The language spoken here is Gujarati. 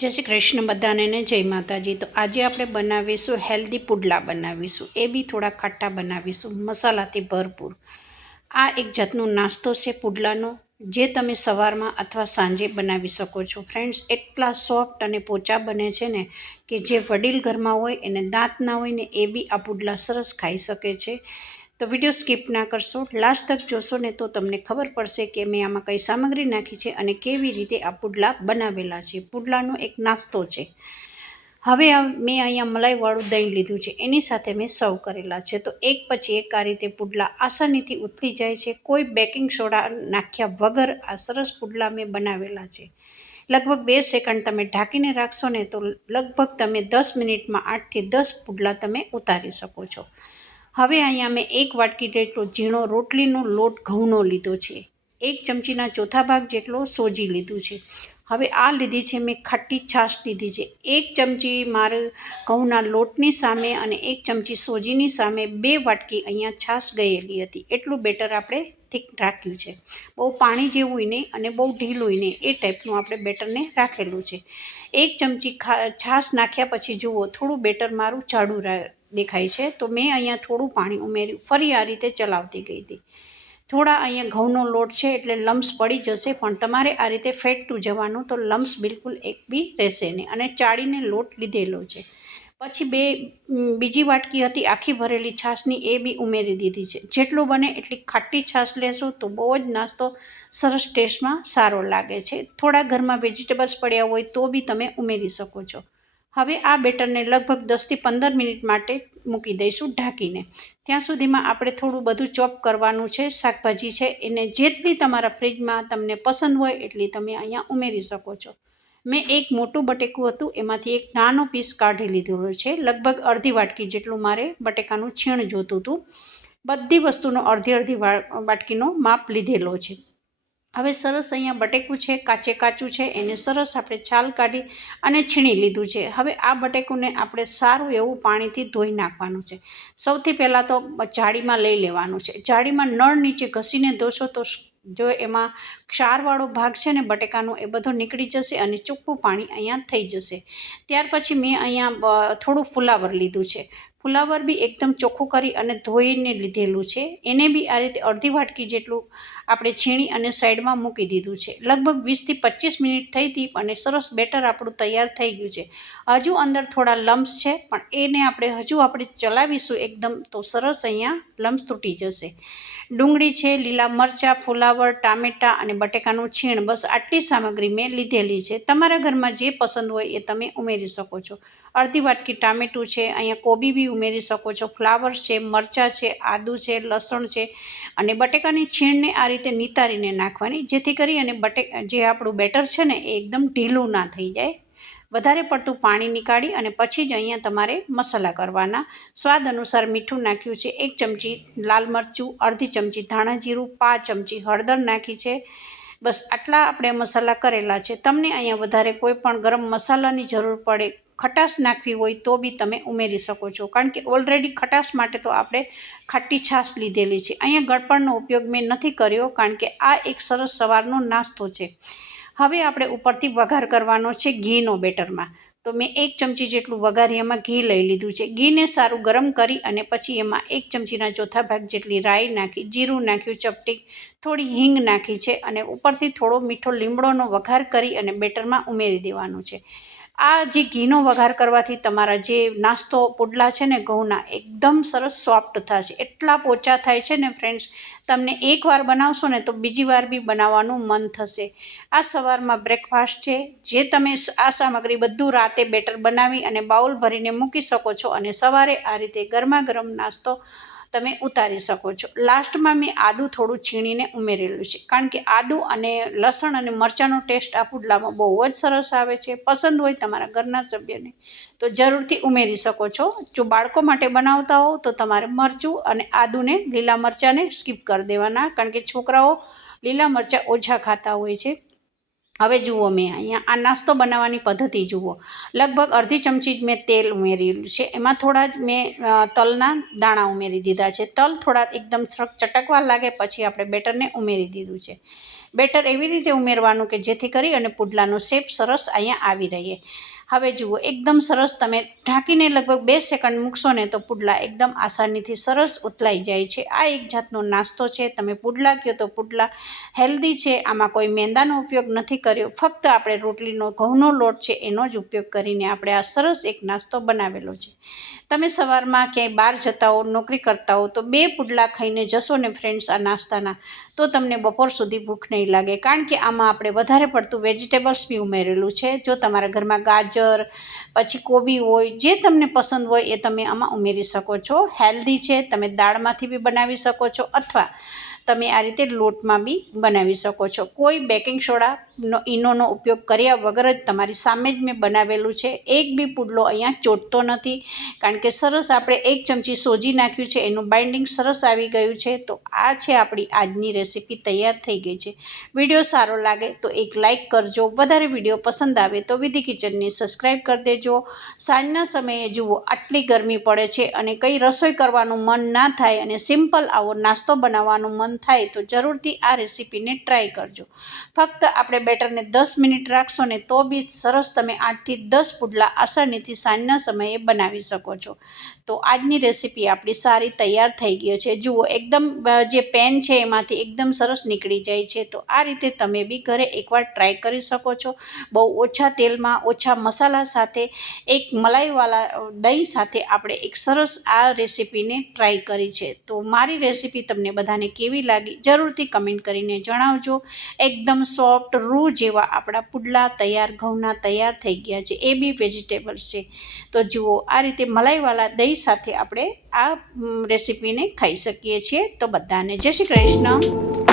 જય શ્રી કૃષ્ણ બધાને ને જય માતાજી। તો આજે આપણે બનાવીશું હેલ્ધી પુડલા બનાવીશું, એ બી થોડા ખાટા બનાવીશું, મસાલાથી ભરપૂર। આ એક જાતનો નાસ્તો છે પુડલાનો, જે તમે સવારમાં અથવા સાંજે બનાવી શકો છો ફ્રેન્ડ્સ। એટલા સોફ્ટ અને પોચા બને છે ને કે જે વડીલ ઘરમાં હોય એને દાંત ના હોય ને એ બી આ પુડલા સરસ ખાઈ શકે છે। તો વિડીયો સ્કીપ ના કરશો, લાસ્ટ તક જોશો ને તો તમને ખબર પડશે કે મેં આમાં કઈ સામગ્રી નાખી છે અને કેવી રીતે આ પુડલા બનાવેલા છે। પુડલાનો એક નાસ્તો છે। હવે મેં અહીંયા મલાઈવાળું દહીં લીધું છે, એની સાથે મેં સર્વ કરેલા છે। તો એક પછી એક આ રીતે પુડલા આસાનીથી ઉતરી જાય છે, કોઈ બેકિંગ સોડા નાખ્યા વગર આ સરસ પુડલા મેં બનાવેલા છે। લગભગ 2 સેકન્ડ તમે ઢાંકીને રાખશો ને તો લગભગ તમે 10 મિનિટમાં 8 થી 10 પુડલા તમે ઉતારી શકો છો। હવે અહીંયા મેં 1 વાટકી જેટલો ઝીણો રોટલીનો લોટ ઘઉંનો લીધો છે, 1 ચમચીના ચોથા ભાગ જેટલો સોજી લીધું છે। હવે આ લીધી છે મેં ખાટી છાશ લીધી છે, 1 ચમચી મારે ઘઉંના લોટની સામે અને 1 ચમચી સોજીની સામે 2 વાટકી અહીંયા છાશ ગયેલી હતી, એટલું બેટર આપણે થીક રાખ્યું છે। બહુ પાણી જેવું નહીં અને બહુ ઢીલું નહીં, એ ટાઈપનું આપણે બેટરને રાખેલું છે। 1 ચમચી છાશ નાખ્યા પછી જુઓ થોડું બેટર મારું જાડું દેખાય છે, તો મેં અહીંયા થોડું પાણી ઉમેર્યું, ફરી આ રીતે ચલાવતી ગઈ હતી। થોડા અહીંયા ઘઉંનો લોટ છે એટલે લમ્સ પડી જશે, પણ તમારે આ રીતે ફેટતું જવાનું તો લમ્સ બિલકુલ એક બી રહેશે નહીં। અને ચાળીને લોટ લીધેલો છે, પછી બીજી વાટકી હતી આખી ભરેલી છાશની, એ બી ઉમેરી દીધી છે। જેટલું બને એટલી ખાટી છાશ લેશો તો બહુ જ નાસ્તો સરસ ટેસ્ટમાં સારો લાગે છે। થોડા ઘરમાં વેજીટેબલ્સ પડ્યા હોય તો બી તમે ઉમેરી શકો છો। હવે આ બેટરને લગભગ 10 થી 15 મિનિટ માટે મૂકી દઈશું ઢાંકીને। ત્યાં સુધીમાં આપણે થોડું બધું ચોપ કરવાનું છે, શાકભાજી છે એને જેટલી તમારા ફ્રીજમાં તમને પસંદ હોય એટલી તમે અહીંયા ઉમેરી શકો છો। મેં એક મોટું બટેકું હતું, એમાંથી એક નાનો પીસ કાઢી લીધેલો છે, લગભગ અડધી વાટકી જેટલું મારે બટેકાનું છીણ જોતું હતું। બધી વસ્તુનો અડધી વાટકીનો માપ લીધેલો છે। હવે સરસ અહીંયા બટેકું છે કાચું છે, એને સરસ આપણે છાલ કાઢી અને છીણી લીધું છે। હવે આ બટેકુને આપણે સારું એવું પાણીથી ધોઈ નાખવાનું છે। સૌથી પહેલાં તો જાળીમાં લઈ લેવાનું છે, જાળીમાં નળ નીચે ઘસીને ધોશો તો જો એમાં ક્ષારવાળો ભાગ છે ને બટેકાનો એ બધો નીકળી જશે અને ચોખ્ખું પાણી અહીંયા થઈ જશે। ત્યાર પછી મેં અહીંયા થોડું ફુલાવર લીધું છે, ફુલાવર બી એકદમ ચોખ્ખું કરી અને ધોઈને લીધેલું છે, એને બી આ રીતે અડધી વાટકી જેટલું આપણે છીણી અને સાઈડમાં મૂકી દીધું છે। લગભગ 20 થી 25 મિનિટ થઈ હતી અને સરસ બેટર આપણું તૈયાર થઈ ગયું છે। હજુ અંદર થોડા લમ્સ છે, પણ એને આપણે ચલાવીશું એકદમ તો સરસ અહીંયા લમ્સ તૂટી જશે। ડુંગળી છે, લીલા મરચાં, ફુલાવર, ટામેટાં અને બટેકાનું છીણ, બસ આટલી સામગ્રી મેં લીધેલી છે। તમારા ઘરમાં જે પસંદ હોય એ તમે ઉમેરી શકો છો। અડધી વાટકી ટામેટું છે, અહીંયા કોબી બી ઉમેરી શકો છો, ફ્લાવર છે, મરચાં છે, આદું છે, લસણ છે અને બટેકાની છીણને આ રીતે નિતારીને નાખવાની, જેથી કરી અને જે આપણું બેટર છે ને એ એકદમ ઢીલું ના થઈ જાય। વધારે પડતું પાણી નીકાળી અને પછી જ અહીંયા તમારે મસાલા કરવાના। સ્વાદ અનુસાર મીઠું નાખ્યું છે, 1 ચમચી લાલ મરચું, અડધી ચમચી ધાણા જીરું, 5 ચમચી હળદર નાખી છે। બસ આટલા આપણે મસાલા કરેલા છે। તમને અહીંયા વધારે કોઈ પણ ગરમ મસાલાની જરૂર પડે, ખટાશ નાખવી હોય તો બી તમે ઉમેરી શકો છો, કારણ કે ઓલરેડી ખટાશ માટે તો આપણે ખાટી છાશ લીધેલી છે। અહીંયા ગળપણનો ઉપયોગ મેં નથી કર્યો, કારણ કે આ એક સરસ સવારનો નાસ્તો છે। હવે આપણે ઉપરથી વઘાર કરવાનો છે ઘીનો બેટરમાં, તો મેં 1 ચમચી જેટલું વઘારિયામાં ઘી લઈ લીધું છે। ઘીને સારું ગરમ કરી અને પછી એમાં 1 ચમચીના ચોથા ભાગ જેટલી રાઈ નાખી, જીરું નાખ્યું ચપટી, થોડી હિંગ નાખી છે અને ઉપરથી થોડો મીઠો લીમડોનો વઘાર કરી અને બેટરમાં ઉમેરી દેવાનું છે। આ જે ઘીનો વઘાર કરવાથી તમારા જે નાસ્તો પુડલા છે ને ઘઉંના એકદમ સરસ સોફ્ટ થશે, એટલા પોચા થાય છે ને ફ્રેન્ડ્સ, તમને એકવાર બનાવશો ને તો બીજી વાર બી બનાવવાનું મન થશે। આ સવારમાં બ્રેકફાસ્ટ છે, જે તમે આ સામગ્રી બધું રાતે બેટર બનાવી અને બાઉલ ભરીને મૂકી શકો છો અને સવારે આ રીતે ગરમા ગરમ નાસ્તો તમે ઉતારી શકો છો। લાસ્ટમાં મેં આદું થોડું છીણીને ઉમેરેલું છે, કારણ કે આદું અને લસણ અને મરચાંનો ટેસ્ટ આ પુડલામાં બહુ જ સરસ આવે છે। પસંદ હોય તમારા ઘરના સભ્યને તો જરૂરથી ઉમેરી શકો છો। જો બાળકો માટે બનાવતા હો તો તમારે મરચું અને આદુને, લીલા મરચાંને સ્કીપ કરી દેવાના, કારણ કે છોકરાઓ લીલા મરચાં ઓછા ખાતા હોય છે। હવે જુઓ, મેં અહીંયા આ નાસ્તો બનાવવાની પદ્ધતિ જુઓ. લગભગ અડધી ચમચી જ મેં તેલ ઉમેરેલું છે. એમાં થોડા જ મેં તલના દાણા ઉમેરી દીધા છે. તલ થોડા એકદમ ચટકવા લાગે પછી આપણે બેટરને ઉમેરી દીધું છે. બેટર એવી રીતે ઉમેરવાનું કે જેથી કરી અને પુડલાનો શેપ સરસ અહીંયા આવી રહે. હવે જુઓ, એકદમ સરસ તમે ઢાંકીને લગભગ 2 સેકન્ડ મૂકશો ને તો પુડલા એકદમ આસાનીથી સરસ ઉથલાઈ જાય છે. આ એક જાતનો નાસ્તો છે. તમે પુડલા કહો તો પુડલા હેલ્ધી છે. આમાં કોઈ મેંદાનો ઉપયોગ નથી કર્યો, ફક્ત આપણે રોટલીનો ઘઉંનો લોટ છે એનો જ ઉપયોગ કરીને આપણે આ સરસ એક નાસ્તો બનાવેલો છે. તમે સવારમાં ક્યાંય બહાર જતા હો, નોકરી કરતા હો તો 2 પુડલા ખાઈને જશો ને ફ્રેન્ડ્સ આ નાસ્તાના, તો તમને બપોર સુધી ભૂખ નહીં લાગે, કારણ કે આમાં આપણે વધારે પડતું વેજીટેબલ્સ બી ઉમેરેલું છે. જો તમારા ઘરમાં ગાજર પછી કોબી હોય, જે તમને પસંદ હોય એ તમે આમાં ઉમેરી શકો છો. હેલ્ધી છે. તમે દાળમાંથી બી બનાવી શકો છો અથવા તમે આ રીતે લોટમાં બી બનાવી શકો છો. કોઈ બેકિંગ સોડાનો ઈનોનો ઉપયોગ કર્યા વગર જ તમારી સામે જ મેં બનાવેલું છે. એક બી પુડલો અહીંયા ચોટતો નથી, કારણ કે સરસ આપણે 1 ચમચી સોજી નાખ્યું છે, એનું બાઇન્ડિંગ સરસ આવી ગયું છે. તો આ છે આપણી આજની રેસીપી તૈયાર થઈ ગઈ છે. વિડીયો સારો લાગે તો એક લાઇક કરજો. વધારે વિડીયો પસંદ આવે તો વિધિ કિચનને સબસ્ક્રાઈબ કરી દેજો. સાંજના સમયે જુઓ, આટલી ગરમી પડે છે અને કંઈ રસોઈ કરવાનું મન ના થાય અને સિમ્પલ આવો નાસ્તો બનાવવાનું મન થાય તો જરૂરથી આ રેસીપીને ટ્રાય કરજો. ફક્ત આપણે બેટરને 10 મિનિટ રાખશો ને તો બી સરસ તમે 8થી 10 પુડલા આસાનીથી સાંજના સમયે બનાવી શકો છો. તો આજની રેસીપી આપણી સારી તૈયાર થઈ ગઈ છે. જુઓ, એકદમ જે પેન છે એમાંથી એકદમ સરસ નીકળી જાય છે. તો આ રીતે તમે બી ઘરે એકવાર ટ્રાય કરી શકો છો. બહુ ઓછા તેલમાં, ઓછા મસાલા સાથે, એક મલાઈવાળા દહીં સાથે આપણે એક સરસ આ રેસીપીને ટ્રાય કરી છે. તો મારી રેસીપી તમને બધાને કેવી લાગી જરૂરથી કમેન્ટ કરીને જણાવજો. એકદમ સોફ્ટ રૂ જેવા આપણા પુડલા તૈયાર, ઘઉંના તૈયાર થઈ ગયા છે. એ બી વેજીટેબલ્સ છે. તો જુઓ, આ રીતે મલાઈવાળા દહીં સાથે આપણે આ રેસીપીને ખાઈ શકીએ છીએ. તો બધાને જય શ્રી કૃષ્ણ.